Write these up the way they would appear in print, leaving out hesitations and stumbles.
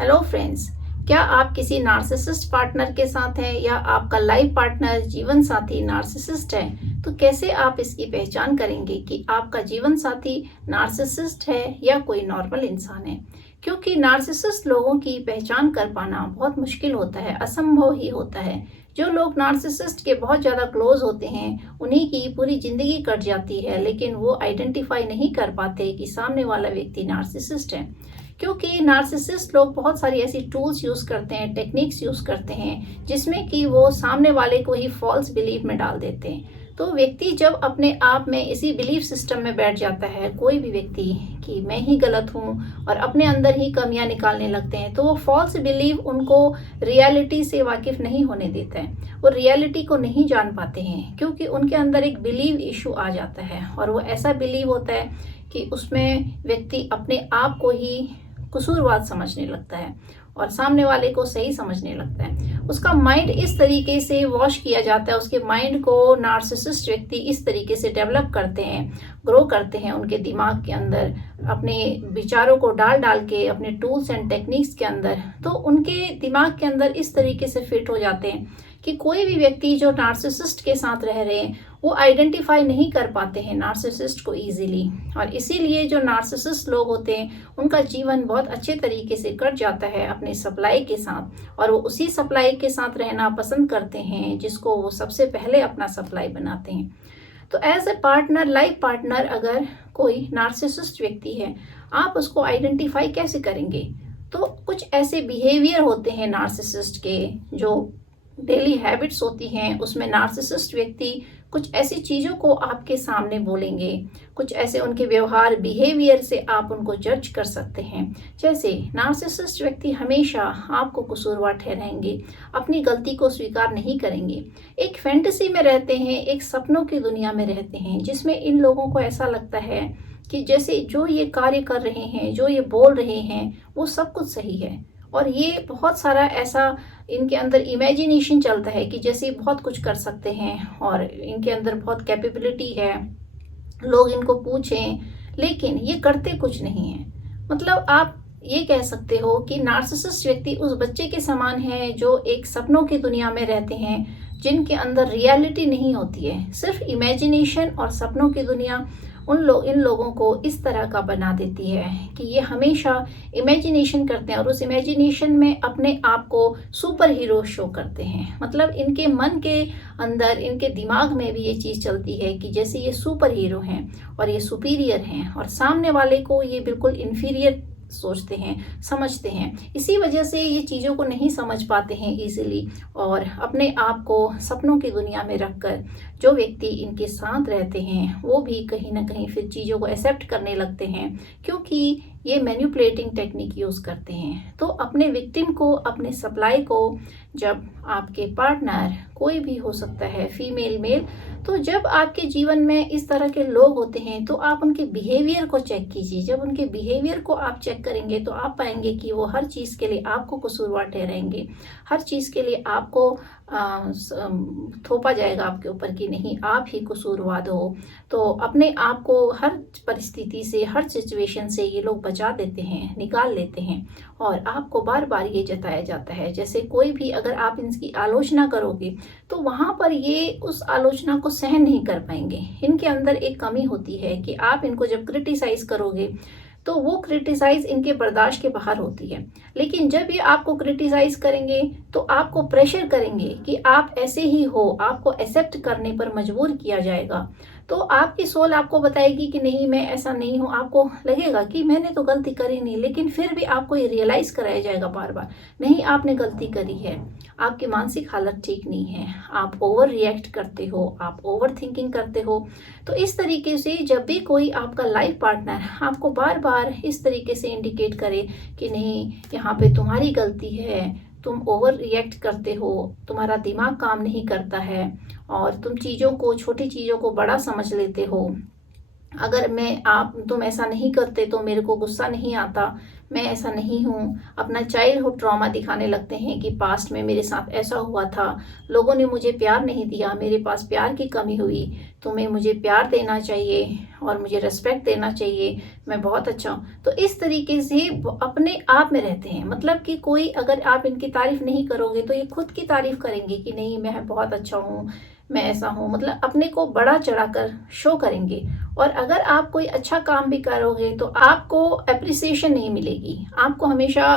Hello friends, क्या आप किसी नार्सिसिस्ट पार्टनर के साथ हैं या आपका लाइफ पार्टनर जीवन साथी नार्सिसिस्ट है? तो कैसे आप इसकी पहचान करेंगे कि आपका जीवन साथी नार्सिसिस्ट है या कोई नॉर्मल इंसान है? क्योंकि नार्सिसिस्ट लोगों की पहचान कर पाना बहुत मुश्किल होता है, असंभव ही होता है। जो लोग नार्सिसिस्ट के बहुत ज़्यादा क्लोज होते हैं उन्हीं की पूरी ज़िंदगी कट जाती है, लेकिन वो आइडेंटिफाई नहीं कर पाते कि सामने वाला व्यक्ति नार्सिसिस्ट है। क्योंकि नार्सिसिस्ट लोग बहुत सारी ऐसी टूल्स यूज़ करते हैं, टेक्निक्स यूज़ करते हैं, जिसमें कि वो सामने वाले को ही फॉल्स बिलीव में डाल देते हैं। तो व्यक्ति जब अपने आप में इसी बिलीफ सिस्टम में बैठ जाता है, कोई भी व्यक्ति, कि मैं ही गलत हूँ और अपने अंदर ही कमियां निकालने लगते हैं, तो वो फॉल्स बिलीव उनको रियलिटी से वाकिफ नहीं होने देता है। वो रियलिटी को नहीं जान पाते हैं क्योंकि उनके अंदर एक बिलीव इशू आ जाता है, और वो ऐसा बिलीव होता है कि उसमें व्यक्ति अपने आप को ही कसूरवार समझने लगता है और सामने वाले को सही समझने लगता है। उसका माइंड इस तरीके से वॉश किया जाता है, उसके माइंड को नार्सिसिस्ट व्यक्ति इस तरीके से डेवलप करते हैं, ग्रो करते हैं उनके दिमाग के अंदर, अपने विचारों को डाल डाल के अपने टूल्स एंड टेक्निक्स के अंदर। तो उनके दिमाग के अंदर इस तरीके से फिट हो जाते हैं कि कोई भी व्यक्ति जो नार्सिसिस्ट के साथ रह रहे हैं वो आइडेंटिफाई नहीं कर पाते हैं नार्सिसिस्ट को इजीली, और इसीलिए जो नार्सिसिस्ट लोग होते हैं उनका जीवन बहुत अच्छे तरीके से कट जाता है अपने सप्लाई के साथ, और वो उसी सप्लाई के साथ रहना पसंद करते हैं जिसको वो सबसे पहले अपना सप्लाई बनाते हैं। तो as a partner, life partner, अगर कोई नार्सिसिस्ट व्यक्ति है, आप उसको आइडेंटिफाई कैसे करेंगे? तो कुछ ऐसे बिहेवियर होते हैं नार्सिसिस्ट के, जो डेली हैबिट्स होती हैं, उसमें नार्सिसिस्ट व्यक्ति कुछ ऐसी चीज़ों को आपके सामने बोलेंगे, कुछ ऐसे उनके व्यवहार, बिहेवियर से आप उनको जज कर सकते हैं। जैसे नार्सिसिस्ट व्यक्ति हमेशा आपको कसूरवार ठहराएंगे, अपनी गलती को स्वीकार नहीं करेंगे, एक फैंटेसी में रहते हैं, एक सपनों की दुनिया में रहते हैं, जिसमें इन लोगों को ऐसा लगता है कि जैसे जो ये कार्य कर रहे हैं, जो ये बोल रहे हैं, वो सब कुछ सही है। और ये बहुत सारा ऐसा इनके अंदर इमेजिनेशन चलता है कि जैसे बहुत कुछ कर सकते हैं और इनके अंदर बहुत कैपेबिलिटी है, लोग इनको पूछें, लेकिन ये करते कुछ नहीं है। मतलब आप ये कह सकते हो कि नार्सिसिस्ट व्यक्ति उस बच्चे के समान है जो एक सपनों की दुनिया में रहते हैं, जिनके अंदर रियलिटी नहीं होती है, सिर्फ इमेजिनेशन और सपनों की दुनिया इन लोगों को इस तरह का बना देती है कि ये हमेशा इमेजिनेशन करते हैं और उस इमेजिनेशन में अपने आप को सुपर हीरो शो करते हैं। मतलब इनके मन के अंदर, इनके दिमाग में भी ये चीज़ चलती है कि जैसे ये सुपर हीरो हैं और ये सुपीरियर हैं, और सामने वाले को ये बिल्कुल इन्फीरियर सोचते हैं, समझते हैं। इसी वजह से ये चीज़ों को नहीं समझ पाते हैं इजीली, और अपने आप को सपनों की दुनिया में रखकर जो व्यक्ति इनके साथ रहते हैं वो भी कहीं ना कहीं फिर चीज़ों को एक्सेप्ट करने लगते हैं, क्योंकि ये मैन्युपुलेटिंग टेक्निक यूज़ करते हैं। तो अपने विक्टिम को, अपने सप्लाई को, जब आपके पार्टनर, कोई भी हो सकता है, फीमेल मेल, तो जब आपके जीवन में इस तरह के लोग होते हैं तो आप उनके बिहेवियर को चेक कीजिए। जब उनके बिहेवियर को आप चेक करेंगे तो आप पाएंगे कि वो हर चीज़ के लिए आपको कसूरवार ठहराएंगे, हर चीज़ के लिए आपको थोपा जाएगा आपके ऊपर कि नहीं, आप ही कसूरवार हो। तो अपने आप को हर परिस्थिति से, हर सिचुएशन से ये लोग बचा देते हैं, निकाल लेते हैं, और आपको बार बार ये जताया जाता है जैसे कोई भी अगर आप इनकी आलोचना करोगे तो वहाँ पर ये उस आलोचना को सहन नहीं कर पाएंगे। इनके अंदर एक कमी होती है कि आप इनको जब क्रिटिसाइज करोगे तो वो क्रिटिसाइज इनके बर्दाश्त के बाहर होती है, लेकिन जब ये आपको क्रिटिसाइज करेंगे तो आपको प्रेशर करेंगे कि आप ऐसे ही हो, आपको एक्सेप्ट करने पर मजबूर किया जाएगा। तो आपकी सोल आपको बताएगी कि नहीं, मैं ऐसा नहीं हूँ। आपको लगेगा कि मैंने तो गलती करी नहीं, लेकिन फिर भी आपको ये रियलाइज कराया जाएगा बार बार, नहीं आपने गलती करी है, आपकी मानसिक हालत ठीक नहीं है, आप ओवर रिएक्ट करते हो, आप ओवर थिंकिंग करते हो। तो इस तरीके से जब भी कोई आपका लाइफ पार्टनर आपको बार बार इस तरीके से इंडिकेट करे कि नहीं, यहाँ पे तुम्हारी गलती है, तुम ओवर रिएक्ट करते हो, तुम्हारा दिमाग काम नहीं करता है और तुम चीज़ों को, छोटी चीज़ों को बड़ा समझ लेते हो, अगर तुम ऐसा नहीं करते तो मेरे को गुस्सा नहीं आता, मैं ऐसा नहीं हूँ, अपना चाइल्डहुड ट्रॉमा दिखाने लगते हैं कि पास्ट में मेरे साथ ऐसा हुआ था, लोगों ने मुझे प्यार नहीं दिया, मेरे पास प्यार की कमी हुई, तुम्हें मुझे प्यार देना चाहिए और मुझे रिस्पेक्ट देना चाहिए, मैं बहुत अच्छा हूँ। तो इस तरीके से अपने आप में रहते हैं, मतलब कि कोई अगर आप इनकी तारीफ नहीं करोगे तो ये खुद की तारीफ करेंगे कि नहीं मैं बहुत अच्छा हूँ, मैं ऐसा हूँ, मतलब अपने को बड़ा चढ़ाकर शो करेंगे। और अगर आप कोई अच्छा काम भी करोगे तो आपको अप्रिसिएशन नहीं मिलेगी, आपको हमेशा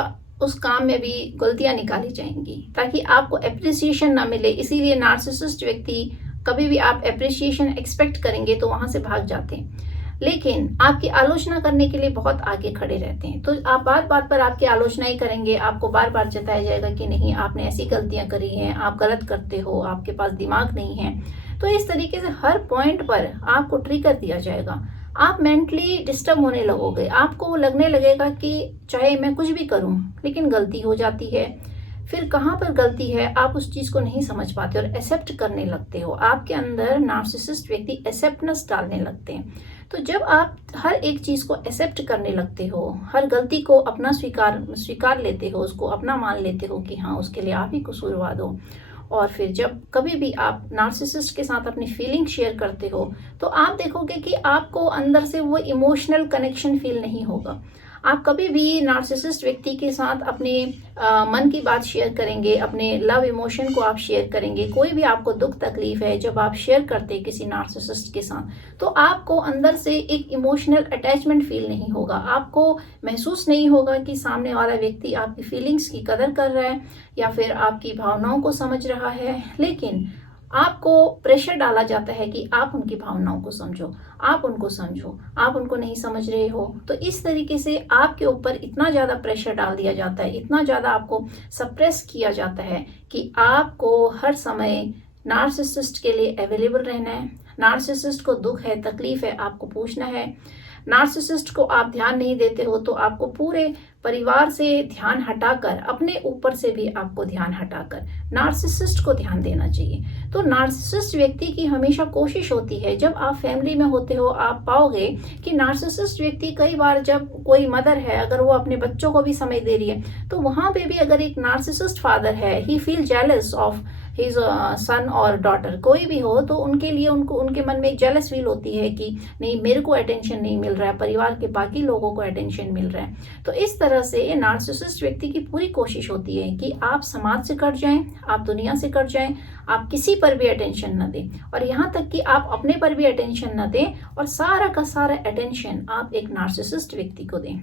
उस काम में भी गलतियां निकाली जाएंगी ताकि आपको अप्रिसिएशन ना मिले। इसीलिए नार्सिसिस्ट व्यक्ति कभी भी आप अप्रिसिएशन एक्सपेक्ट करेंगे तो वहां से भाग जाते हैं, लेकिन आपकी आलोचना करने के लिए बहुत आगे खड़े रहते हैं। तो आप बात बात पर आपकी आलोचना ही करेंगे, आपको बार बार जताया जाएगा कि नहीं आपने ऐसी गलतियां करी हैं, आप गलत करते हो, आपके पास दिमाग नहीं है। तो इस तरीके से हर पॉइंट पर आपको ट्रिगर दिया जाएगा, आप मेंटली डिस्टर्ब होने लगोगे, आपको लगने लगेगा कि चाहे मैं कुछ भी करूं लेकिन गलती हो जाती है। फिर कहाँ पर गलती है आप उस चीज को नहीं समझ पाते और एक्सेप्ट करने लगते हो। आपके अंदर नार्सिसिस्ट व्यक्ति एक्सेप्टेंस डालने लगते हैं। तो जब आप हर एक चीज को एक्सेप्ट करने लगते हो, हर गलती को अपना स्वीकार लेते हो, उसको अपना मान लेते हो कि हाँ उसके लिए आप ही कसूरवार हो, और फिर जब कभी भी आप नार्सिसिस्ट के साथ अपनी फीलिंग शेयर करते हो तो आप देखोगे कि आपको अंदर से वो इमोशनल कनेक्शन फील नहीं होगा। आप कभी भी नार्सिसिस्ट व्यक्ति के साथ अपने मन की बात शेयर करेंगे, अपने लव इमोशन को आप शेयर करेंगे, कोई भी आपको दुख तकलीफ है जब आप शेयर करते हैं किसी नार्सिसिस्ट के साथ तो आपको अंदर से एक इमोशनल अटैचमेंट फील नहीं होगा, आपको महसूस नहीं होगा कि सामने वाला व्यक्ति आपकी फीलिंग्स की कदर कर रहा है या फिर आपकी भावनाओं को समझ रहा है। लेकिन आपको प्रेशर डाला जाता है कि आप उनकी भावनाओं को समझो, आप उनको समझो, आप उनको नहीं समझ रहे हो। तो इस तरीके से आपके ऊपर इतना ज़्यादा प्रेशर डाल दिया जाता है, इतना ज़्यादा आपको सप्रेस किया जाता है कि आपको हर समय नार्सिसिस्ट के लिए अवेलेबल रहना है। नार्सिसिस्ट को दुख है, तकलीफ है, आपको पूछना है। नार्सिसिस्ट को आप ध्यान नहीं देते हो तो आपको पूरे परिवार से ध्यान हटाकर, अपने ऊपर से भी आपको ध्यान हटाकर नार्सिसिस्ट को ध्यान देना चाहिए। तो नार्सिसिस्ट व्यक्ति की हमेशा कोशिश होती है, जब आप फैमिली में होते हो आप पाओगे कि नार्सिसिस्ट व्यक्ति कई बार जब कोई मदर है अगर वो अपने बच्चों को भी समय दे रही है तो वहां पे भी अगर एक नार्सिसिस्ट फादर है, he feel jealous of his son और डॉटर, कोई भी हो तो उनके लिए उनको उनके मन में एक जेलस फील होती है कि नहीं मेरे को अटेंशन नहीं मिल रहा है, परिवार के बाकी लोगों को अटेंशन मिल रहा है। तो इस तरह से नार्सिसिस्ट व्यक्ति की पूरी कोशिश होती है कि आप समाज से कट जाएं, आप दुनिया से कट जाएं, आप किसी पर भी अटेंशन न दें और यहाँ तक कि आप अपने पर भी अटेंशन न दें और सारा का सारा अटेंशन आप एक नार्सिसिस्ट व्यक्ति को दें।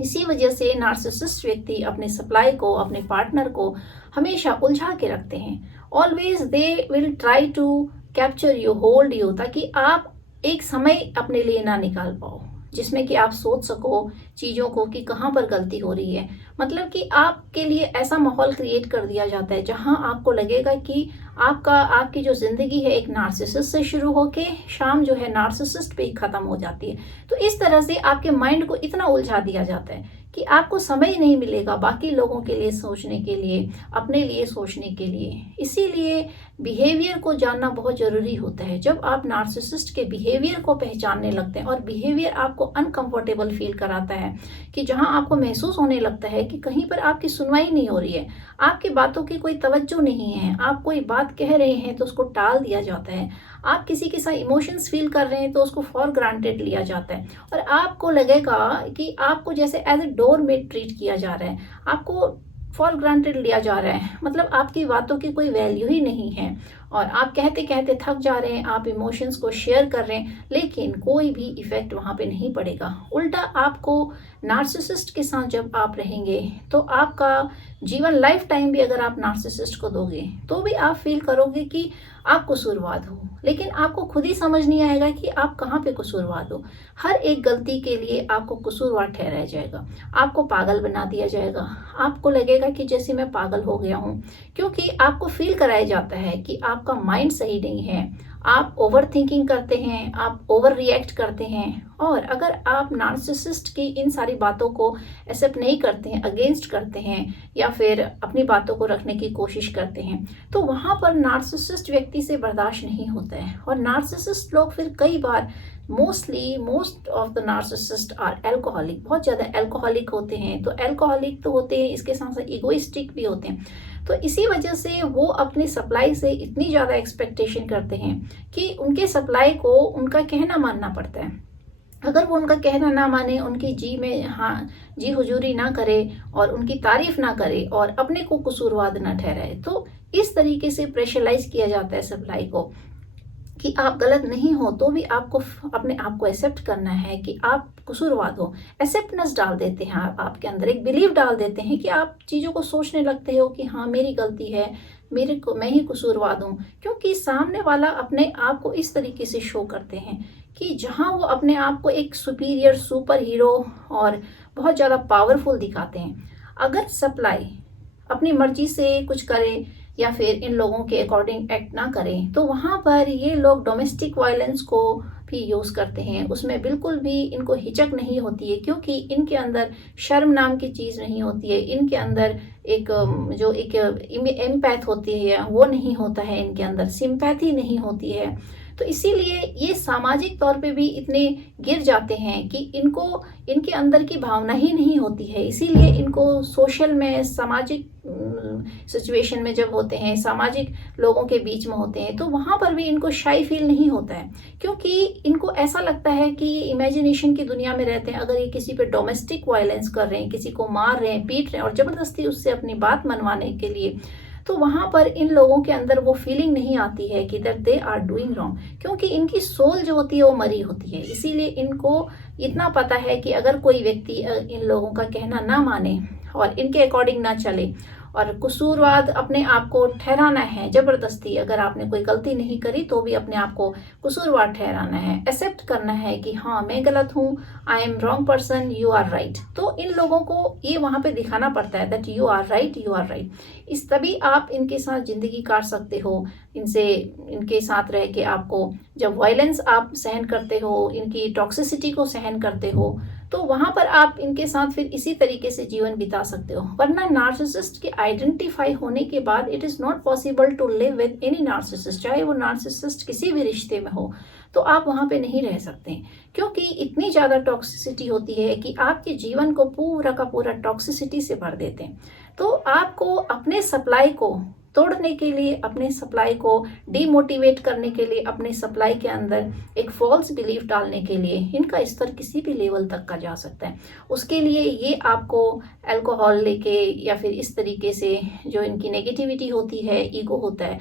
इसी वजह से नार्सिसिस्ट व्यक्ति अपने सप्लाई को, अपने पार्टनर को हमेशा उलझा के रखते हैं। Always they will try to capture you, hold you, ताकि आप एक समय अपने लिए ना निकाल पाओ जिसमें कि आप सोच सको चीज़ों को कि कहाँ पर गलती हो रही है। मतलब कि आपके लिए ऐसा माहौल क्रिएट कर दिया जाता है जहाँ आपको लगेगा कि आपकी जो ज़िंदगी है एक नार्सिसिस्ट से शुरू होके शाम जो है नार्सिसिस्ट पे ही ख़त्म हो जाती है। तो इस तरह से आपके माइंड को इतना उलझा दिया जाता है कि आपको समय ही नहीं मिलेगा बाकी लोगों के लिए सोचने के लिए, अपने लिए सोचने के लिए। इसीलिए बिहेवियर को जानना बहुत ज़रूरी होता है। जब आप नार्सिसिस्ट के बिहेवियर को पहचानने लगते हैं और बिहेवियर आपको अनकंफर्टेबल फील कराता है कि जहां आपको महसूस होने लगता है कि कहीं पर आपकी सुनवाई नहीं हो रही है, आपकी बातों की कोई तवज्जो नहीं है, आप कोई बात कह रहे हैं तो उसको टाल दिया जाता है, आप किसी के साथ इमोशंस फील कर रहे हैं तो उसको फॉर ग्रांटेड लिया जाता है और आपको लगेगा कि आपको जैसे एज ए डोरमेट ट्रीट किया जा रहा है, आपको फॉर ग्रांटेड लिया जा रहा है। मतलब आपकी बातों की कोई वैल्यू ही नहीं है और आप कहते कहते थक जा रहे हैं, आप इमोशंस को शेयर कर रहे हैं लेकिन कोई भी इफेक्ट वहाँ पे नहीं पड़ेगा। उल्टा आपको नार्सिसिस्ट के साथ जब आप रहेंगे तो आपका जीवन लाइफ टाइम भी अगर आप नार्सिसिस्ट को दोगे तो भी आप फील करोगे कि आप कसूरवार हो, लेकिन आपको खुद ही समझ नहीं आएगा कि आप कहाँ पे कसूरवार हो। हर एक गलती के लिए आपको कसूरवार ठहराया जाएगा, आपको पागल बना दिया जाएगा, आपको लगेगा कि जैसे मैं पागल हो गया हूँ, क्योंकि आपको फील कराया जाता है कि आप आपका माइंड सही नहीं है, आप ओवर थिंकिंग करते हैं, आप ओवर रिएक्ट करते हैं, और अगर आप नार्सिसिस्ट की इन सारी बातों को एक्सेप्ट नहीं करते हैं, अगेंस्ट करते हैं, या फिर अपनी बातों को रखने की कोशिश करते हैं, तो वहाँ पर नार्सिसिस्ट व्यक्ति से बर्दाश्त नहीं होता है। और नार्सिसिस्ट लोग फिर कई बार most of the narcissist are alcoholic, बहुत ज़्यादा एल्कोहलिक होते हैं। तो एल्कोहलिक तो होते हैं, इसके साथ साथ इगोइस्टिक भी होते हैं। तो इसी वजह से वो अपनी सप्लाई से इतनी ज़्यादा एक्सपेक्टेशन करते हैं कि उनके सप्लाई को उनका कहना मानना पड़ता है। अगर वो उनका कहना ना माने, उनकी जी हुजूरी ना करे और उनकी तारीफ ना करे और अपने को कसूरवार ना ठहराए, तो इस तरीके से प्रेशराइज किया जाता है सप्लाई को कि आप गलत नहीं हो तो भी आपको अपने आप को एक्सेप्ट करना है कि आप कसूरवार हो। एक्सेप्टेंस डाल देते हैं आपके अंदर, एक बिलीव डाल देते हैं कि आप चीज़ों को सोचने लगते हो कि हाँ मेरी गलती है, मैं ही कसूरवार हूँ। क्योंकि सामने वाला अपने आप को इस तरीके से शो करते हैं कि जहाँ वो अपने आप को एक सुपीरियर, सुपर हीरो और बहुत ज़्यादा पावरफुल दिखाते हैं। अगर सप्लाई अपनी मर्जी से कुछ करे या फिर इन लोगों के अकॉर्डिंग एक्ट ना करें, तो वहाँ पर ये लोग डोमेस्टिक वायलेंस को भी यूज़ करते हैं। उसमें बिल्कुल भी इनको हिचक नहीं होती है, क्योंकि इनके अंदर शर्म नाम की चीज़ नहीं होती है। इनके अंदर जो एक एम्पैथ होती है वो नहीं होता है, इनके अंदर सिंपैथी नहीं होती है। तो इसीलिए ये सामाजिक तौर पे भी इतने गिर जाते हैं कि इनके अंदर की भावना ही नहीं होती है। इसीलिए इनको सोशल में, सामाजिक सिचुएशन में जब होते हैं, सामाजिक लोगों के बीच में होते हैं, तो वहाँ पर भी इनको शाई फील नहीं होता है, क्योंकि इनको ऐसा लगता है कि ये इमेजिनेशन की दुनिया में रहते हैं। अगर ये किसी पे डोमेस्टिक वायलेंस कर रहे हैं, किसी को मार रहे हैं, पीट रहे हैं और ज़बरदस्ती उससे अपनी बात मनवाने के लिए, तो वहाँ पर इन लोगों के अंदर वो फीलिंग नहीं आती है कि that they are doing wrong, क्योंकि इनकी सोल जो होती है वो मरी होती है। इसीलिए इनको इतना पता है कि अगर कोई व्यक्ति इन लोगों का कहना ना माने और इनके अकॉर्डिंग ना चले और कसूरवार अपने आप को ठहराना है जबरदस्ती, अगर आपने कोई गलती नहीं करी तो भी अपने आप को कसूरवार ठहराना है, एक्सेप्ट करना है कि हाँ मैं गलत हूँ, I am wrong person, you are right. तो इन लोगों को ये वहाँ पे दिखाना पड़ता है that you are right, you are right. इस तभी आप इनके साथ ज़िंदगी काट सकते हो। इनके साथ रह के आपको जब वायलेंस आप सहन करते हो, इनकी टॉक्सिसिटी को सहन करते हो, तो वहाँ पर आप इनके साथ फिर इसी तरीके से जीवन बिता सकते हो। वरना नार्सिसिस्ट के आइडेंटिफाई होने के बाद it is not possible to live with any narcissist, चाहे वो नार्सिसिस्ट किसी भी रिश्ते में हो, तो आप वहाँ पे नहीं रह सकते, क्योंकि इतनी ज़्यादा टॉक्सिसिटी होती है कि आपके जीवन को पूरा का पूरा टॉक्सिसिटी से भर देते हैं। तो आपको अपने सप्लाई को तोड़ने के लिए, अपने सप्लाई को डीमोटिवेट करने के लिए, अपने सप्लाई के अंदर एक फॉल्स बिलीफ डालने के लिए इनका स्तर किसी भी लेवल तक का जा सकता है। उसके लिए ये आपको अल्कोहल लेके या फिर इस तरीके से जो इनकी नेगेटिविटी होती है, ईगो होता है,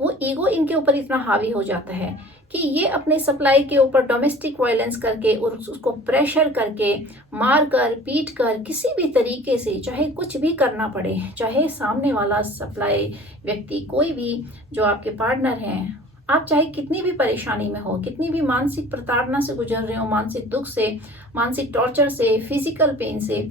वो ईगो इनके ऊपर इतना हावी हो जाता है कि ये अपने सप्लाई के ऊपर डोमेस्टिक वायलेंस करके और उसको प्रेशर करके, मार कर, पीट कर, किसी भी तरीके से चाहे कुछ भी करना पड़े, चाहे सामने वाला सप्लाई व्यक्ति, कोई भी जो आपके पार्टनर हैं, आप चाहे कितनी भी परेशानी में हो, कितनी भी मानसिक प्रताड़ना से गुजर रहे हो, मानसिक दुख से, मानसिक टॉर्चर से, फिजिकल पेन से,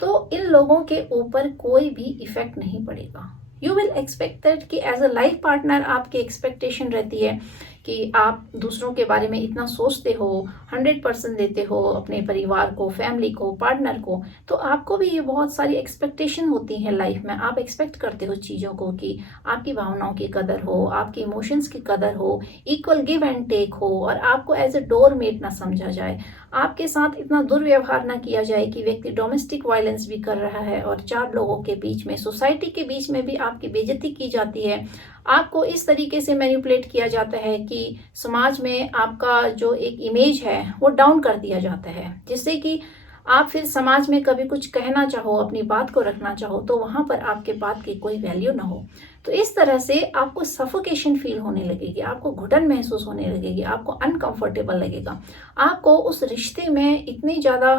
तो इन लोगों के ऊपर कोई भी इफेक्ट नहीं पड़ेगा। यू विल एक्सपेक्ट दैट कि एज अ लाइफ पार्टनर आपकी एक्सपेक्टेशन रहती है कि आप दूसरों के बारे में इतना सोचते हो, 100% देते हो अपने परिवार को, फैमिली को, पार्टनर को, तो आपको भी ये बहुत सारी एक्सपेक्टेशन होती हैं लाइफ में। आप एक्सपेक्ट करते हो चीज़ों को कि आपकी भावनाओं की कदर हो, आपकी इमोशंस की कदर हो, इक्वल गिव एंड टेक हो, और आपको एज ए डोरमेट ना समझा जाए, आपके साथ इतना दुर्व्यवहार ना किया जाए कि व्यक्ति डोमेस्टिक वायलेंस भी कर रहा है और 4 लोगों के बीच में, सोसाइटी के बीच में भी आपकी बेइज्जती की जाती है। आपको इस तरीके से मैनिपुलेट किया जाता है कि समाज में आपका जो एक इमेज है वो डाउन कर दिया जाता है, जिससे कि आप फिर समाज में कभी कुछ कहना चाहो, अपनी बात को रखना चाहो, तो वहाँ पर आपके बात की कोई वैल्यू ना हो। तो इस तरह से आपको सफोकेशन फील होने लगेगी, आपको घुटन महसूस होने लगेगी, आपको अनकंफर्टेबल लगेगा, आपको उस रिश्ते में इतनी ज़्यादा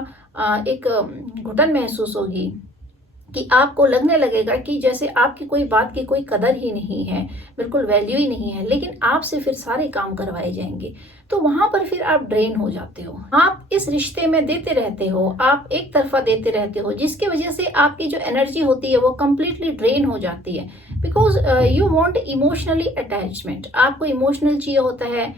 एक घुटन महसूस होगी कि आपको लगने लगेगा कि जैसे आपकी कोई बात की कोई कदर ही नहीं है, बिल्कुल वैल्यू ही नहीं है, लेकिन आपसे फिर सारे काम करवाए जाएंगे। तो वहाँ पर फिर आप ड्रेन हो जाते हो, आप इस रिश्ते में देते रहते हो, आप एक तरफा देते रहते हो, जिसकी वजह से आपकी जो एनर्जी होती है वो कम्प्लीटली ड्रेन हो जाती है। Because you want emotionally attachment. आपको इमोशनल चाहिए होता है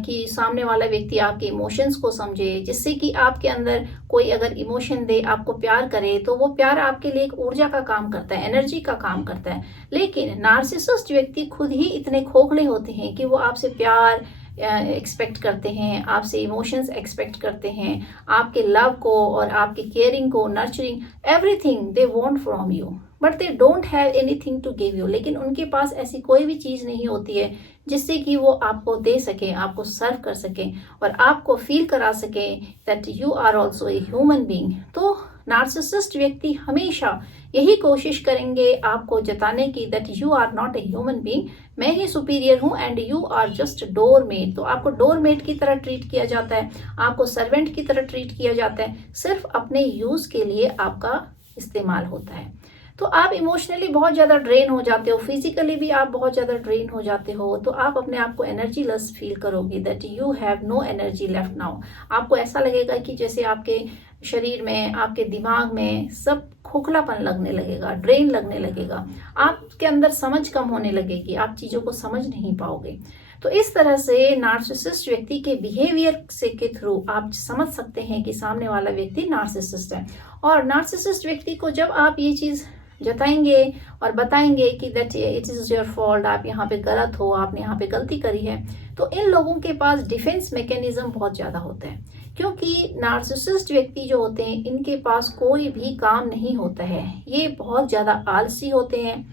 कि सामने वाला व्यक्ति आपके इमोशंस को समझे, जिससे कि आपके अंदर कोई अगर इमोशन दे, आपको प्यार करे, तो वो प्यार आपके लिए एक ऊर्जा का काम करता है, एनर्जी का काम करता है। लेकिन नार्सिसिस्ट व्यक्ति खुद ही इतने खोखले होते हैं कि वो आपसे प्यार एक्सपेक्ट करते हैं, आपसे इमोशंस एक्सपेक्ट करते हैं, आपके लव को और आपके केयरिंग को, nurturing, everything they want from you, but they don't have anything to give you. लेकिन उनके पास ऐसी कोई भी चीज़ नहीं होती है जिससे कि वो आपको दे सके, आपको सर्व कर सके और आपको फील करा सके that you are also a human being. तो नार्सिसिस्ट व्यक्ति हमेशा यही कोशिश करेंगे आपको जताने की that you are not a human being, मैं ही सुपीरियर हूँ and you are just doormat. तो आपको डोरमेट की तरह ट्रीट किया जाता है, आपको सर्वेंट की तरह ट्रीट किया जाता है, सिर्फ अपने यूज के लिए आपका इस्तेमाल होता है। तो आप इमोशनली बहुत ज़्यादा ड्रेन हो जाते हो, फिजिकली भी आप बहुत ज़्यादा ड्रेन हो जाते हो, तो आप अपने आप को एनर्जी लेस फील करोगे, that you have no energy left now. आपको ऐसा लगेगा कि जैसे आपके शरीर में, आपके दिमाग में सब खोखलापन लगने लगेगा, ड्रेन लगने लगेगा, आपके अंदर समझ कम होने लगेगी, आप चीज़ों को समझ नहीं पाओगे। तो इस तरह से नार्सिसिस्ट व्यक्ति के बिहेवियर से के थ्रू आप समझ सकते हैं कि सामने वाला व्यक्ति नार्सिसिस्ट है। और नार्सिसिस्ट व्यक्ति को जब आप ये चीज़ जताएंगे और बताएंगे कि that it is your fault, आप यहाँ पे गलत हो, आपने यहाँ पे गलती करी है, तो इन लोगों के पास डिफेंस मैकेनिज्म बहुत ज़्यादा होता है। क्योंकि नार्सिसिस्ट व्यक्ति जो होते हैं, इनके पास कोई भी काम नहीं होता है, ये बहुत ज़्यादा आलसी होते हैं,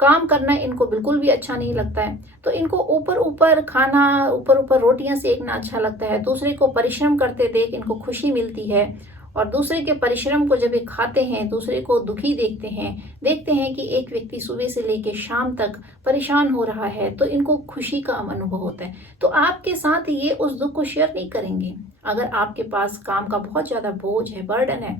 काम करना इनको बिल्कुल भी अच्छा नहीं लगता है। तो इनको ऊपर ऊपर खाना, ऊपर ऊपर रोटियां सेकना अच्छा लगता है, दूसरे को परिश्रम करते देख इनको खुशी मिलती है, और दूसरे के परिश्रम को जब ये खाते हैं, दूसरे को दुखी देखते हैं कि एक व्यक्ति सुबह से लेकर शाम तक परेशान हो रहा है, तो इनको खुशी का अनुभव होता है। तो आपके साथ ये उस दुख को शेयर नहीं करेंगे। अगर आपके पास काम का बहुत ज़्यादा बोझ है, बर्डन है,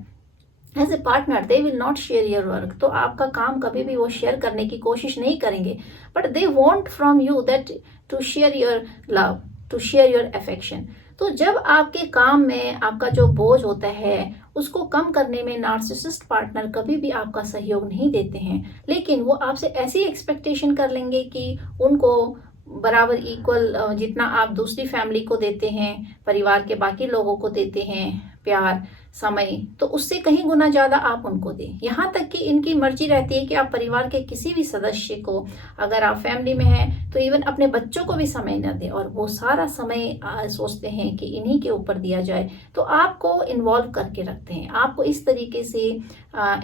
as a partner they will not share your work, तो आपका काम कभी भी वो शेयर करने की कोशिश नहीं करेंगे, but they want from you that to share your love, to share your affection. तो जब आपके काम में आपका जो बोझ होता है उसको कम करने में नार्सिसिस्ट पार्टनर कभी भी आपका सहयोग नहीं देते हैं, लेकिन वो आपसे ऐसी एक्सपेक्टेशन कर लेंगे कि उनको बराबर इक्वल जितना आप दूसरी फैमिली को देते हैं, परिवार के बाकी लोगों को देते हैं प्यार, समय, तो उससे कहीं गुना ज़्यादा आप उनको दें। यहाँ तक कि इनकी मर्जी रहती है कि आप परिवार के किसी भी सदस्य को, अगर आप फैमिली में हैं तो इवन अपने बच्चों को भी समय न दें, और वो सारा समय सोचते हैं कि इन्हीं के ऊपर दिया जाए। तो आपको इन्वॉल्व करके रखते हैं, आपको इस तरीके से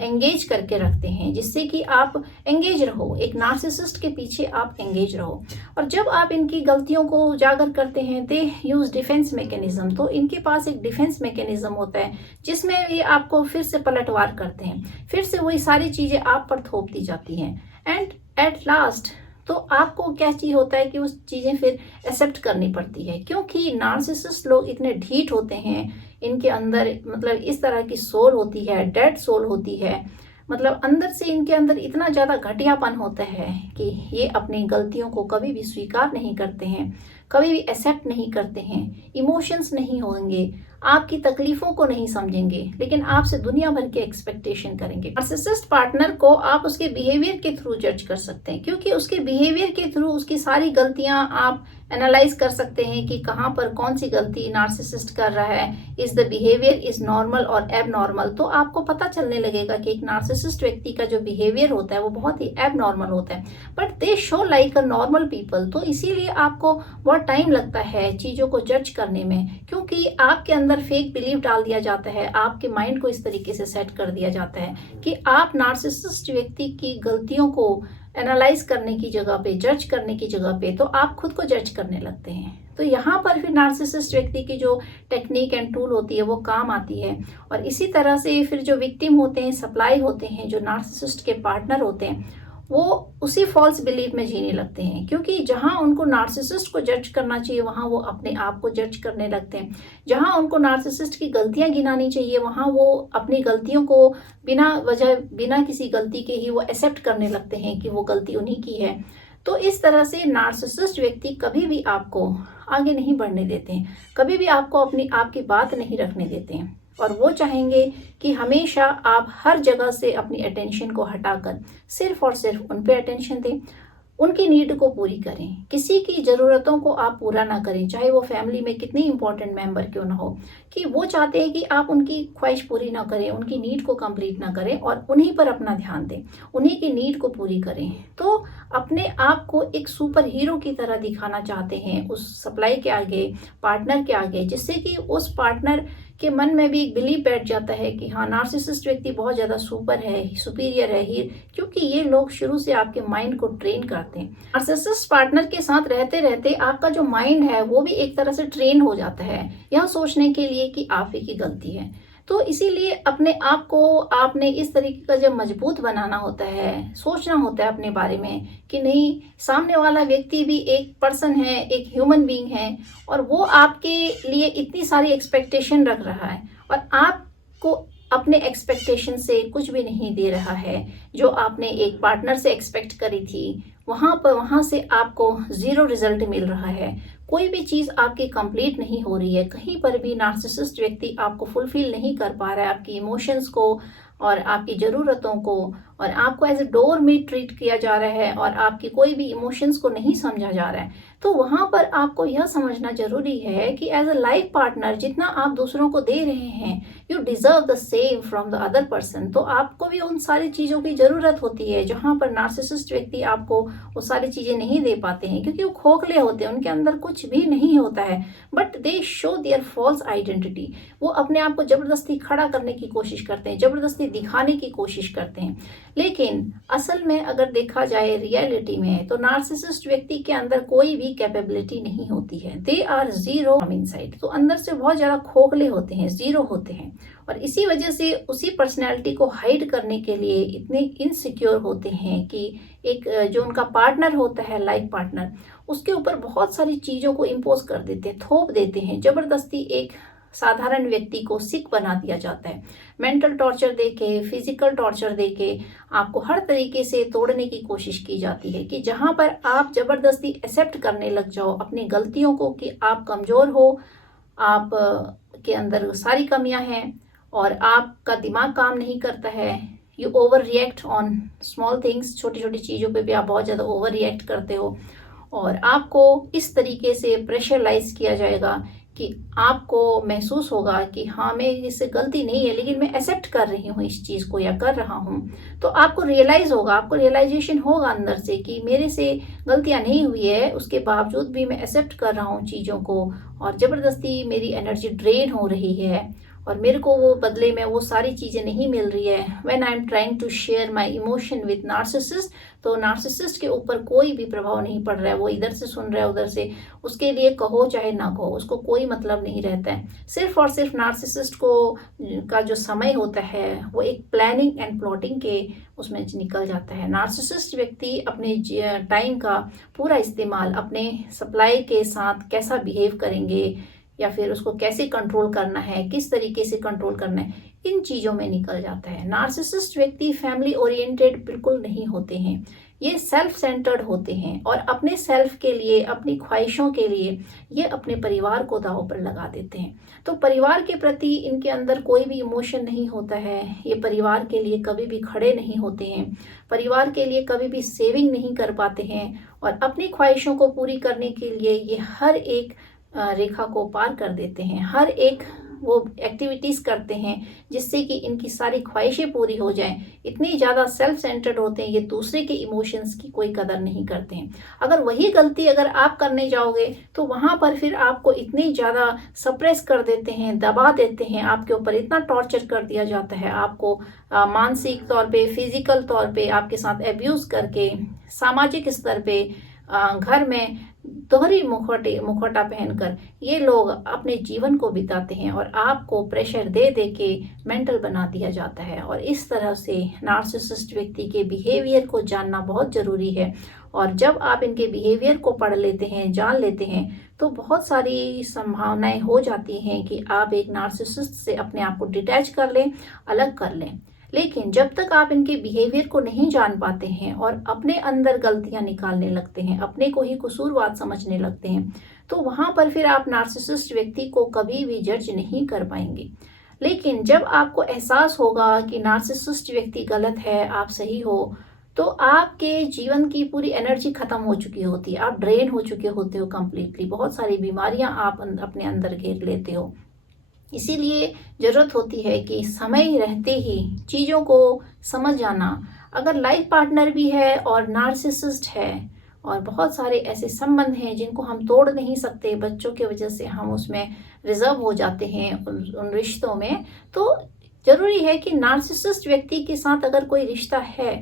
एंगेज करके रखते हैं जिससे कि आप एंगेज रहो, एक नार्सिसिस्ट के पीछे आप एंगेज रहो। और जब आप इनकी गलतियों को उजागर करते हैं, दे यूज डिफेंस मैकेनिज्म, तो इनके पास एक डिफेंस मैकेनिज्म होता है जिसमें ये आपको फिर से पलटवार करते हैं, फिर से वही सारी चीज़ें आप पर थोप दी जाती हैं, एंड एट लास्ट तो आपको क्या चाहिए होता है कि उस चीज़ें फिर एक्सेप्ट करनी पड़ती है। क्योंकि नार्सिसिस्ट लोग इतने ढीठ होते हैं, इनके अंदर मतलब इस तरह की सोल होती है, डेड सोल होती है, मतलब अंदर से इनके अंदर इतना ज़्यादा घटियापन होता है कि ये अपनी गलतियों को कभी भी स्वीकार नहीं करते हैं, कभी भी एक्सेप्ट नहीं करते हैं, इमोशंस नहीं होंगे, आपकी तकलीफों को नहीं समझेंगे, लेकिन आपसे दुनिया भर के एक्सपेक्टेशन करेंगे। नार्सिसिस्ट पार्टनर को आप उसके बिहेवियर के थ्रू जज कर सकते हैं, क्योंकि उसके बिहेवियर के थ्रू उसकी सारी गलतियां आप एनालाइज कर सकते हैं कि कहाँ पर कौन सी गलती नार्सिसिस्ट कर रहा है, is the behaviour is normal और एब नॉर्मल। तो आपको पता चलने लगेगा कि एक नार्सिसिस्ट व्यक्ति का जो बिहेवियर होता है वो बहुत ही एब नॉर्मल होता है, but they show like a normal people. तो इसीलिए आपको बहुत टाइम लगता है चीज़ों को जज करने में, क्योंकि आपके अंदर फेक बिलीव डाल दिया जाता है, आपके माइंड को इस तरीके से सेट कर दिया जाता है कि आप नार्सिसिस्ट व्यक्ति की गलतियों को एनालाइज करने की जगह पे, जज करने की जगह पे, तो आप खुद को जज करने लगते हैं। तो यहाँ पर फिर नार्सिसिस्ट व्यक्ति की जो टेक्निक एंड टूल होती है वो काम आती है। और इसी तरह से फिर जो विक्टिम होते हैं, सप्लाई होते हैं, जो नार्सिसिस्ट के पार्टनर होते हैं, वो उसी फॉल्स बिलीफ में जीने लगते हैं, क्योंकि जहां उनको नार्सिसिस्ट को जज करना चाहिए वहां वो अपने आप को जज करने लगते हैं, जहां उनको नार्सिसिस्ट की गलतियां गिनानी चाहिए वहां वो अपनी गलतियों को बिना वजह, बिना किसी गलती के ही वो एक्सेप्ट करने लगते हैं कि वो गलती उन्हीं की है। तो इस तरह से नार्सिसिस्ट व्यक्ति कभी भी आपको आगे नहीं बढ़ने देते हैं, कभी भी आपको अपनी आपकी बात नहीं रखने देते हैं। और वो चाहेंगे कि हमेशा आप हर जगह से अपनी अटेंशन को हटाकर सिर्फ और सिर्फ उन पे अटेंशन दें, उनकी नीड को पूरी करें। किसी की ज़रूरतों को आप पूरा ना करें, चाहे वो फैमिली में कितनी इंपॉर्टेंट मेंबर क्यों ना हो, कि वो चाहते हैं कि आप उनकी ख्वाहिश पूरी ना करें, उनकी नीड को कंप्लीट ना करें और उन्हीं पर अपना ध्यान दें, उन्हीं की नीड को पूरी करें। तो अपने आप को एक सुपर हीरो की तरह दिखाना चाहते हैं उस सप्लाई के आगे, पार्टनर के आगे, जिससे कि उस पार्टनर के मन में भी एक बिलीव बैठ जाता है कि हाँ, नार्सिसिस्ट व्यक्ति बहुत ज़्यादा सुपर है, सुपीरियर है ही, क्योंकि ये लोग शुरू से आपके माइंड को ट्रेन करते हैं। नार्सिसिस्ट पार्टनर के साथ रहते रहते आपका जो माइंड है वो भी एक तरह से ट्रेन हो जाता है यह सोचने के लिए कि आप ही की गलती है। तो इसीलिए अपने आप को आपने इस तरीके का जब मजबूत बनाना होता है, सोचना होता है अपने बारे में कि नहीं, सामने वाला व्यक्ति भी एक पर्सन है, एक ह्यूमन बीइंग है और वो आपके लिए इतनी सारी एक्सपेक्टेशन रख रहा है और आपको अपने एक्सपेक्टेशन से कुछ भी नहीं दे रहा है। जो आपने एक पार्टनर से एक्सपेक्ट करी थी वहाँ से आपको ज़ीरो रिजल्ट मिल रहा है। कोई भी चीज़ आपकी कंप्लीट नहीं हो रही है, कहीं पर भी नार्सिसिस्ट व्यक्ति आपको फुलफिल नहीं कर पा रहा है, आपकी इमोशंस को और आपकी ज़रूरतों को, और आपको as a doormat treat किया जा रहा है और आपकी कोई भी इमोशंस को नहीं समझा जा रहा है। तो वहाँ पर आपको यह समझना जरूरी है कि एज अ लाइफ पार्टनर जितना आप दूसरों को दे रहे हैं, you deserve the same from the other person. तो आपको भी उन सारी चीज़ों की ज़रूरत होती है जहाँ पर नार्सिसिस्ट व्यक्ति आपको वो सारी चीज़ें नहीं दे पाते हैं, क्योंकि वो खोखले होते हैं, उनके अंदर कुछ भी नहीं होता है, but they show their false identity. वो अपने आप को ज़बरदस्ती खड़ा करने की कोशिश करते हैं, ज़बरदस्ती दिखाने की कोशिश करते हैं। लेकिन असल में अगर देखा जाए रियलिटी में, तो नार्सिसिस्ट व्यक्ति के अंदर कोई भी कैपेबिलिटी नहीं होती है। They are zero from inside. तो अंदर से बहुत ज़्यादा खोखले होते हैं, जीरो होते हैं, और इसी वजह से उसी पर्सनैलिटी को हाइड करने के लिए इतने इनसिक्योर होते हैं कि एक जो उनका पार्टनर होता है, लाइफ पार्टनर, उसके ऊपर बहुत सारी चीज़ों को इम्पोज कर देते हैं, थोप देते हैं। ज़बरदस्ती एक साधारण व्यक्ति को सिक बना दिया जाता है, मेंटल टॉर्चर देके, फिजिकल टॉर्चर देके आपको हर तरीके से तोड़ने की कोशिश की जाती है, कि जहां पर आप ज़बरदस्ती एक्सेप्ट करने लग जाओ अपनी गलतियों को, कि आप कमज़ोर हो, आप के अंदर सारी कमियां हैं और आपका दिमाग काम नहीं करता है। You over react on small things, छोटी छोटी चीज़ों पे भी आप बहुत ज़्यादा ओवर रिएक्ट करते हो, और आपको इस तरीके से प्रेशराइज किया जाएगा कि आपको महसूस होगा कि हाँ, मैं इससे गलती नहीं है लेकिन मैं एक्सेप्ट कर रही हूँ इस चीज़ को या कर रहा हूँ। तो आपको रियलाइज़ होगा, आपको रियलाइजेशन होगा अंदर से कि मेरे से गलतियाँ नहीं हुई है, उसके बावजूद भी मैं एक्सेप्ट कर रहा हूँ चीज़ों को और ज़बरदस्ती मेरी एनर्जी ड्रेन हो रही है और मेरे को वो बदले में वो सारी चीज़ें नहीं मिल रही है। When I am trying to share my emotion with narcissist, तो नार्सिसिस्ट के ऊपर कोई भी प्रभाव नहीं पड़ रहा है, वो इधर से सुन रहा है उधर से, उसके लिए कहो चाहे ना कहो उसको कोई मतलब नहीं रहता है। सिर्फ और सिर्फ नार्सिसिस्ट को का जो समय होता है वो एक प्लानिंग एंड प्लॉटिंग के उसमें निकल जाता है। नार्सिसिस्ट व्यक्ति अपने टाइम का पूरा इस्तेमाल अपने सप्लाई के साथ कैसा बिहेव करेंगे या फिर उसको कैसे कंट्रोल करना है, किस तरीके से कंट्रोल करना है, इन चीज़ों में निकल जाता है। नार्सिसिस्ट व्यक्ति फैमिली ओरिएंटेड बिल्कुल नहीं होते हैं, ये सेल्फ सेंटर्ड होते हैं और अपने सेल्फ के लिए, अपनी ख्वाहिशों के लिए ये अपने परिवार को दांव पर लगा देते हैं। तो परिवार के प्रति इनके अंदर कोई भी इमोशन नहीं होता है, ये परिवार के लिए कभी भी खड़े नहीं होते हैं, परिवार के लिए कभी भी सेविंग नहीं कर पाते हैं और अपनी ख्वाहिशों को पूरी करने के लिए ये हर एक रेखा को पार कर देते हैं, हर एक वो एक्टिविटीज़ करते हैं जिससे कि इनकी सारी ख्वाहिशें पूरी हो जाएं। इतनी ज़्यादा सेल्फ सेंटर्ड होते हैं, ये दूसरे के इमोशंस की कोई कदर नहीं करते हैं। अगर वही गलती अगर आप करने जाओगे तो वहाँ पर फिर आपको इतनी ज़्यादा सप्रेस कर देते हैं, दबा देते हैं, आपके ऊपर इतना टॉर्चर कर दिया जाता है, आपको मानसिक तौर पे, फिजिकल तौर पे आपके साथ एब्यूज़ करके, सामाजिक स्तर पे घर में दोहरी मुखौटा पहनकर ये लोग अपने जीवन को बिताते हैं और आपको प्रेशर दे दे के मेंटल बना दिया जाता है। और इस तरह से नार्सिसिस्ट व्यक्ति के बिहेवियर को जानना बहुत ज़रूरी है, और जब आप इनके बिहेवियर को पढ़ लेते हैं, जान लेते हैं, तो बहुत सारी संभावनाएं हो जाती हैं कि आप एक नार्सिसिस्ट से अपने आप को डिटैच कर लें, अलग कर लें। लेकिन जब तक आप इनके बिहेवियर को नहीं जान पाते हैं और अपने अंदर गलतियां निकालने लगते हैं, अपने को ही कसूरवार समझने लगते हैं, तो वहां पर फिर आप नार्सिसिस्ट व्यक्ति को कभी भी जज नहीं कर पाएंगे। लेकिन जब आपको एहसास होगा कि नार्सिसिस्ट व्यक्ति गलत है, आप सही हो, तो आपके जीवन की पूरी एनर्जी खत्म हो चुकी होती है, आप ड्रेन हो चुके होते हो कंप्लीटली, बहुत सारी बीमारियां आप अपने अंदर घेर लेते हो। इसीलिए ज़रूरत होती है कि समय रहते ही चीज़ों को समझ जाना। अगर लाइफ पार्टनर भी है और नार्सिसिस्ट है और बहुत सारे ऐसे संबंध हैं जिनको हम तोड़ नहीं सकते, बच्चों की वजह से हम उसमें रिजर्व हो जाते हैं उन रिश्तों में, तो ज़रूरी है कि नार्सिसिस्ट व्यक्ति के साथ अगर कोई रिश्ता है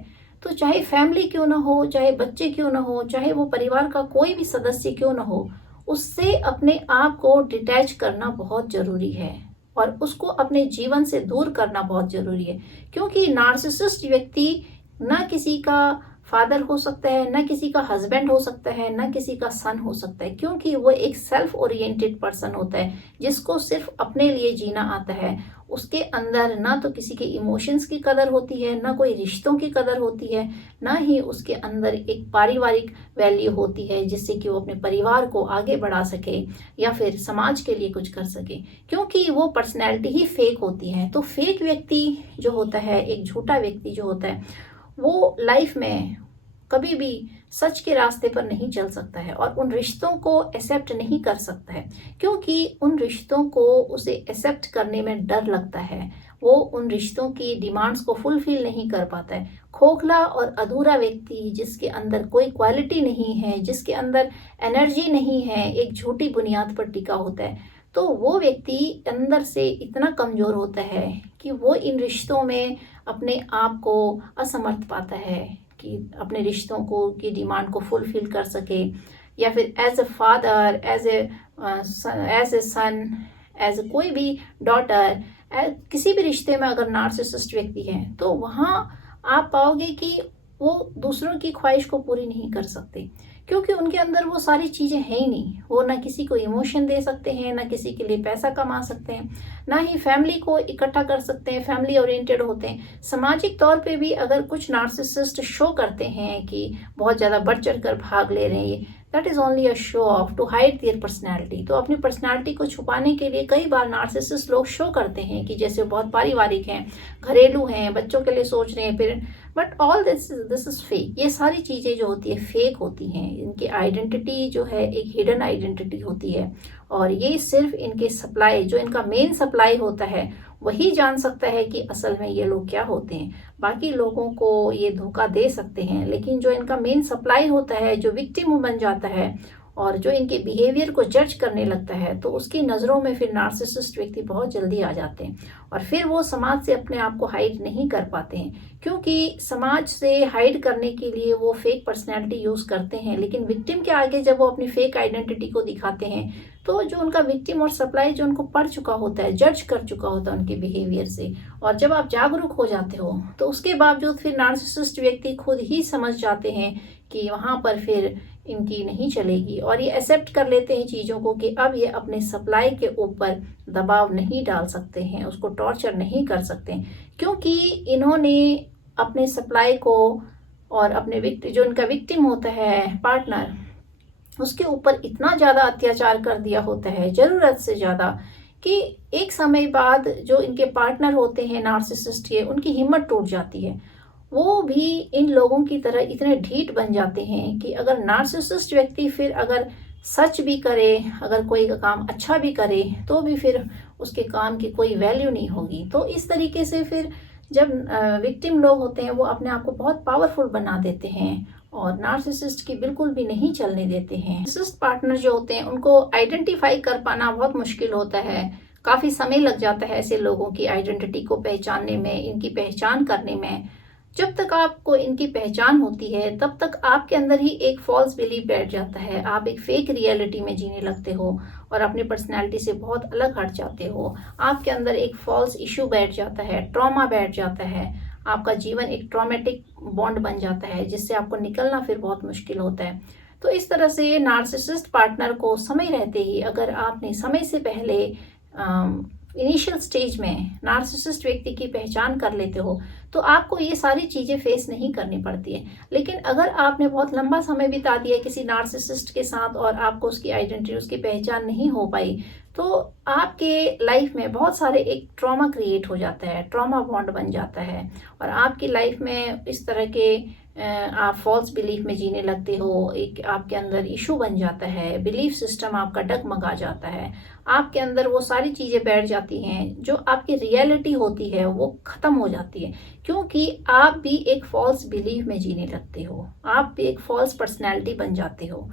तो चाहे फैमिली क्यों ना हो, चाहे बच्चे क्यों ना हो, चाहे वो परिवार का कोई भी सदस्य क्यों ना हो, उससे अपने आप को डिटैच करना बहुत ज़रूरी है और उसको अपने जीवन से दूर करना बहुत ज़रूरी है। क्योंकि नार्सिसिस्ट व्यक्ति ना किसी का फादर हो सकता है, ना किसी का हस्बैंड हो सकता है, ना किसी का सन हो सकता है, क्योंकि वो एक सेल्फ ओरिएंटेड पर्सन होता है जिसको सिर्फ अपने लिए जीना आता है। उसके अंदर ना तो किसी के इमोशंस की कदर होती है, ना कोई रिश्तों की कदर होती है, ना ही उसके अंदर एक पारिवारिक वैल्यू होती है जिससे कि वो अपने परिवार को आगे बढ़ा सके या फिर समाज के लिए कुछ कर सके, क्योंकि वो पर्सनैलिटी ही फेक होती है। तो फेक व्यक्ति जो होता है, एक झूठा व्यक्ति जो होता है, वो लाइफ में कभी भी सच के रास्ते पर नहीं चल सकता है और उन रिश्तों को एक्सेप्ट नहीं कर सकता है, क्योंकि उन रिश्तों को उसे एक्सेप्ट करने में डर लगता है। वो उन रिश्तों की डिमांड्स को फुलफिल नहीं कर पाता है। खोखला और अधूरा व्यक्ति जिसके अंदर कोई क्वालिटी नहीं है, जिसके अंदर एनर्जी नहीं है, एक झूठी बुनियाद पर टिका होता है, तो वो व्यक्ति अंदर से इतना कमज़ोर होता है कि वो इन रिश्तों में अपने आप को असमर्थ पाता है कि अपने रिश्तों को की डिमांड को फुलफिल कर सके, या फिर as a father, as a son, as a कोई भी डॉटर, किसी भी रिश्ते में अगर नार्सिसिस्ट व्यक्ति है तो वहाँ आप पाओगे कि वो दूसरों की ख्वाहिश को पूरी नहीं कर सकते, क्योंकि उनके अंदर वो सारी चीज़ें हैं ही नहीं। वो ना किसी को इमोशन दे सकते हैं, ना किसी के लिए पैसा कमा सकते हैं, ना ही फैमिली को इकट्ठा कर सकते हैं, फैमिली ओरिएंटेड होते हैं। सामाजिक तौर पे भी अगर कुछ नार्सिसिस्ट शो करते हैं कि बहुत ज़्यादा बढ़ चढ़ कर भाग ले रहे हैं, that is only a show off to hide their personality. तो अपनी पर्सनैलिटी को छुपाने के लिए कई बार नार्सिसिस्ट लोग शो करते हैं कि जैसे बहुत पारिवारिक हैं, घरेलू हैं, बच्चों के लिए सोच रहे हैं, फिर but all this is fake. ये सारी चीज़ें जो होती है फेक होती हैं। इनकी आइडेंटिटी जो है एक हिडन आइडेंटिटी होती है और ये सिर्फ इनके सप्लाई, जो इनका मेन सप्लाई होता है, वही जान सकता है कि असल में ये लोग क्या होते हैं। बाकी लोगों को ये धोखा दे सकते हैं, लेकिन जो इनका मेन सप्लाई होता है, जो विक्टिम बन जाता है और जो इनके बिहेवियर को जज करने लगता है, तो उसकी नज़रों में फिर नार्सिसिस्ट व्यक्ति बहुत जल्दी आ जाते हैं और फिर वो समाज से अपने आप को हाइड नहीं कर पाते हैं, क्योंकि समाज से हाइड करने के लिए वो फेक पर्सनैलिटी यूज़ करते हैं। लेकिन विक्टिम के आगे जब वो अपनी फेक आइडेंटिटी को दिखाते हैं, तो जो उनका विक्टिम और सप्लाई जो उनको पढ़ चुका होता है, जज कर चुका होता है उनके बिहेवियर से, और जब आप जागरूक हो जाते हो तो उसके बावजूद फिर नार्सिसिस्ट व्यक्ति खुद ही समझ जाते हैं कि वहाँ पर फिर इनकी नहीं चलेगी और ये एक्सेप्ट कर लेते हैं चीज़ों को कि अब ये अपने सप्लाई के ऊपर दबाव नहीं डाल सकते हैं, उसको टॉर्चर नहीं कर सकते हैं, क्योंकि इन्होंने अपने सप्लाई को और अपने जो इनका विक्टिम होता है पार्टनर, उसके ऊपर इतना ज़्यादा अत्याचार कर दिया होता है, ज़रूरत से ज़्यादा, कि एक समय बाद जो इनके पार्टनर होते हैं नार्सिसिस्ट के, उनकी हिम्मत टूट जाती है। वो भी इन लोगों की तरह इतने ढीठ बन जाते हैं कि अगर नार्सिसिस्ट व्यक्ति फिर अगर सच भी करे, अगर कोई काम अच्छा भी करे, तो भी फिर उसके काम की कोई वैल्यू नहीं होगी। तो इस तरीके से फिर जब विक्टिम लोग होते हैं वो अपने आप को बहुत पावरफुल बना देते हैं और नार्सिसिस्ट की बिल्कुल भी नहीं चलने देते हैं। नार्सिसिस्ट पार्टनर जो होते हैं उनको आइडेंटिफाई कर पाना बहुत मुश्किल होता है, काफ़ी समय लग जाता है ऐसे लोगों की आइडेंटिटी को पहचानने में, इनकी पहचान करने में। जब तक आपको इनकी पहचान होती है तब तक आपके अंदर ही एक फॉल्स बिलीफ बैठ जाता है, आप एक फेक रियलिटी में जीने लगते हो और अपनी पर्सनैलिटी से बहुत अलग हट जाते हो। आपके अंदर एक फॉल्स इशू बैठ जाता है, ट्रॉमा बैठ जाता है, आपका जीवन एक ट्रॉमेटिक बॉन्ड बन जाता है जिससे आपको निकलना फिर बहुत मुश्किल होता है। तो इस तरह से नार्सिसिस्ट पार्टनर को समय रहते ही अगर आपने समय से पहले इनिशियल स्टेज में नार्सिसिस्ट व्यक्ति की पहचान कर लेते हो तो आपको ये सारी चीज़ें फेस नहीं करनी पड़ती है। लेकिन अगर आपने बहुत लंबा समय बिता दिया किसी नार्सिसिस्ट के साथ और आपको उसकी आइडेंटिटी, उसकी पहचान नहीं हो पाई, तो आपके लाइफ में बहुत सारे एक ट्रॉमा क्रिएट हो जाता है, ट्रॉमा बॉन्ड बन जाता है और आपकी लाइफ में इस तरह के आप फॉल्स बिलीफ में जीने लगते हो, एक आपके अंदर इशू बन जाता है, बिलीफ सिस्टम आपका डगमगा जाता है, आपके अंदर वो सारी चीज़ें बैठ जाती हैं जो आपकी रियलिटी होती है वो ख़त्म हो जाती है, क्योंकि आप भी एक फॉल्स बिलीफ में जीने लगते हो, आप भी एक फॉल्स पर्सनैलिटी बन जाते हो।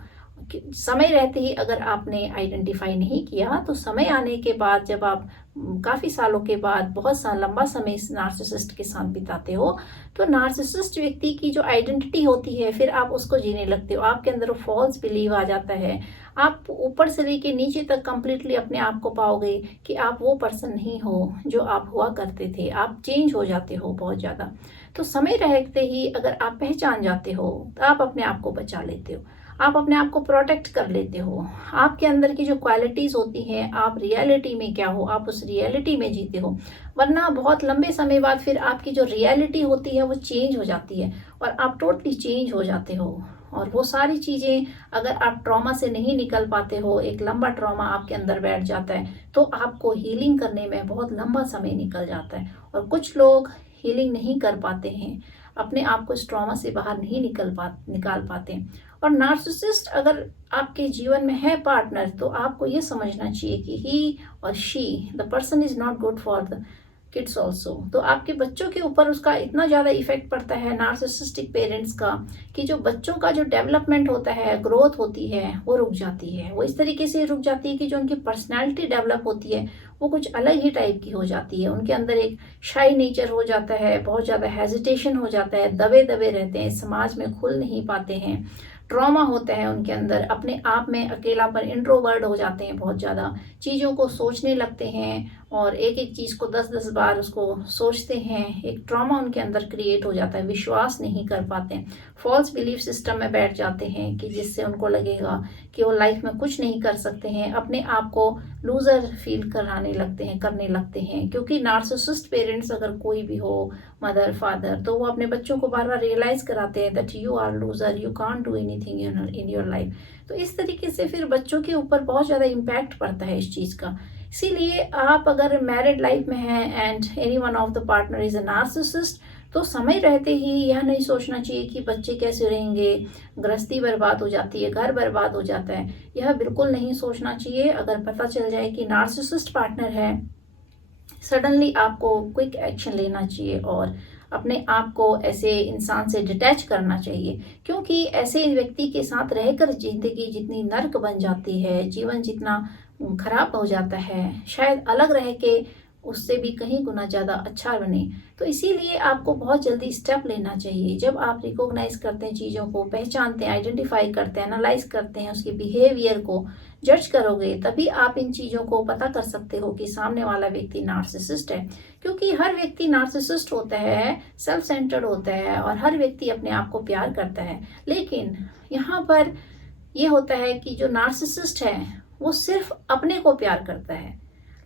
समय रहते ही अगर आपने आइडेंटिफाई नहीं किया तो समय आने के बाद जब आप काफ़ी सालों के बाद बहुत सा लंबा समय इस नार्सिसिस्ट के साथ बिताते हो, तो नार्सिसिस्ट व्यक्ति की जो आइडेंटिटी होती है फिर आप उसको जीने लगते हो, आपके अंदर वो फॉल्स बिलीव आ जाता है। आप ऊपर से लेके नीचे तक कंप्लीटली अपने आप को पाओगे कि आप वो पर्सन नहीं हो जो आप हुआ करते थे, आप चेंज हो जाते हो बहुत ज़्यादा। तो समय रहते ही अगर आप पहचान जाते हो तो आप अपने आप को बचा लेते हो, आप अपने आप को प्रोटेक्ट कर लेते हो। आपके अंदर की जो क्वालिटीज़ होती हैं, आप रियलिटी में क्या हो, आप उस रियलिटी में जीते हो। वरना बहुत लंबे समय बाद फिर आपकी जो रियलिटी होती है वो चेंज हो जाती है और आप टोटली चेंज हो जाते हो। और वो सारी चीज़ें अगर आप ट्रॉमा से नहीं निकल पाते हो, एक लंबा ट्रॉमा आपके अंदर बैठ जाता है, तो आपको हीलिंग करने में बहुत लंबा समय निकल जाता है। और कुछ लोग हीलिंग नहीं कर पाते हैं, अपने आप को इस ट्रॉमा से बाहर नहीं निकाल पाते। और नार्सिसिस्ट अगर आपके जीवन में है पार्टनर, तो आपको ये समझना चाहिए कि ही और she the person is not good for the kids also. तो आपके बच्चों के ऊपर उसका इतना ज़्यादा इफेक्ट पड़ता है नार्सिसिस्टिक पेरेंट्स का, कि जो बच्चों का जो डेवलपमेंट होता है, ग्रोथ होती है, वो रुक जाती है। वो इस तरीके से रुक जाती है कि जो उनकी पर्सनैलिटी डेवलप होती है वो कुछ अलग ही टाइप की हो जाती है। उनके अंदर एक शाई नेचर हो जाता है, बहुत ज़्यादा हेजिटेशन हो जाता है, दबे दबे रहते हैं, समाज में खुल नहीं पाते हैं, ट्रॉमा होता है उनके अंदर, अपने आप में अकेलापन, इंट्रोवर्ट हो जाते हैं, बहुत ज़्यादा चीज़ों को सोचने लगते हैं और एक एक चीज़ को 10-10 बार उसको सोचते हैं। एक ट्रॉमा उनके अंदर क्रिएट हो जाता है, विश्वास नहीं कर पाते, फॉल्स बिलीफ सिस्टम में बैठ जाते हैं कि जिससे उनको लगेगा कि वो लाइफ में कुछ नहीं कर सकते हैं, अपने आप को लूज़र फील करने लगते हैं। क्योंकि नार्सिसिस्ट पेरेंट्स अगर कोई भी हो, मदर फादर, तो वो अपने बच्चों को बार बार रियलाइज कराते हैं that you are loser, you can't do anything in your life. तो इस तरीके से फिर बच्चों के ऊपर बहुत ज़्यादा इम्पैक्ट पड़ता है इस चीज़ का। इसीलिए आप अगर मैरिड लाइफ में हैं and any one of the partner is a narcissist, तो समय रहते ही यह नहीं सोचना चाहिए कि बच्चे कैसे रहेंगे, गृहस्थी बर्बाद हो जाती है, घर बर्बाद हो जाता है, यह बिल्कुल नहीं सोचना चाहिए। अगर पता चल जाए कि नार्सिसिस्ट पार्टनर है, सडनली आपको क्विक एक्शन लेना चाहिए और अपने आप को ऐसे इंसान से डिटैच करना चाहिए। क्योंकि ऐसे व्यक्ति के साथ रहकर ज़िंदगी जितनी नर्क बन जाती है, जीवन जितना खराब हो जाता है, शायद अलग रह के उससे भी कहीं गुना ज़्यादा अच्छा बने। तो इसीलिए आपको बहुत जल्दी स्टेप लेना चाहिए। जब आप रिकॉग्नाइज करते हैं, चीज़ों को पहचानते हैं, आइडेंटिफाई करते हैं, एनालाइज करते हैं, उसके बिहेवियर को जज करोगे, तभी आप इन चीज़ों को पता कर सकते हो कि सामने वाला व्यक्ति नार्सिसिस्ट है। क्योंकि हर व्यक्ति नार्सिसिस्ट होता है, सेल्फ सेंटर्ड होता है और हर व्यक्ति अपने आप को प्यार करता है। लेकिन यहाँ पर यह होता है कि जो नार्सिसिस्ट है वो सिर्फ अपने को प्यार करता है,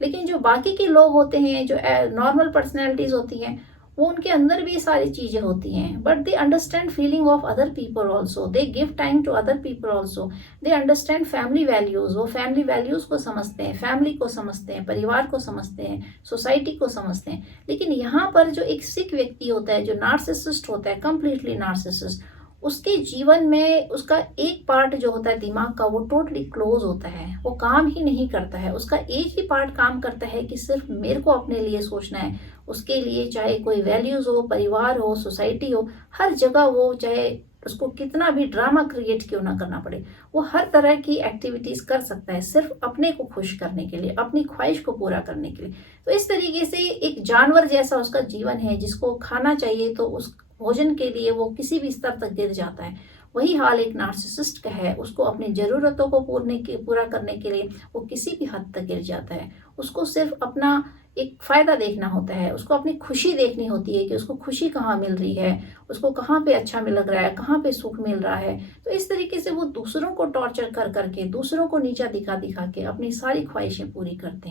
लेकिन जो बाकी के लोग होते हैं, जो नॉर्मल पर्सनैलिटीज होती हैं, वो उनके अंदर भी सारी चीज़ें होती हैं, but they understand feeling of other people also, they give time to other people also, they understand family values, वो फैमिली वैल्यूज़ को समझते हैं, फैमिली को समझते हैं, परिवार को समझते हैं, सोसाइटी को समझते हैं। लेकिन यहाँ पर जो एक सिक व्यक्ति होता है, जो नार्सिसिस्ट होता है, कम्प्लीटली नार्सिसिस्ट, उसके जीवन में उसका एक पार्ट जो होता है दिमाग का, वो टोटली क्लोज होता है, वो काम ही नहीं करता है। उसका एक ही पार्ट काम करता है कि सिर्फ मेरे को अपने लिए सोचना है। उसके लिए चाहे कोई वैल्यूज़ हो, परिवार हो, सोसाइटी हो, हर जगह वो, चाहे उसको कितना भी ड्रामा क्रिएट क्यों ना करना पड़े, वो हर तरह की एक्टिविटीज़ कर सकता है सिर्फ अपने को खुश करने के लिए, अपनी ख्वाहिश को पूरा करने के लिए। तो इस तरीके से एक जानवर जैसा उसका जीवन है, जिसको खाना चाहिए तो उस भोजन के लिए वो किसी भी स्तर तक गिर जाता है। वही हाल एक नार्सिसिस्ट का है, उसको अपनी ज़रूरतों को पूरा करने के लिए वो किसी भी हद तक गिर जाता है। उसको सिर्फ अपना एक फ़ायदा देखना होता है, उसको अपनी खुशी देखनी होती है कि उसको खुशी कहाँ मिल रही है, उसको कहाँ पे अच्छा लग रहा है, कहाँ पे सुख मिल रहा है। तो इस तरीके से वो दूसरों को टॉर्चर कर करके, दूसरों को नीचा दिखा दिखा के अपनी सारी ख्वाहिशें पूरी करते हैं।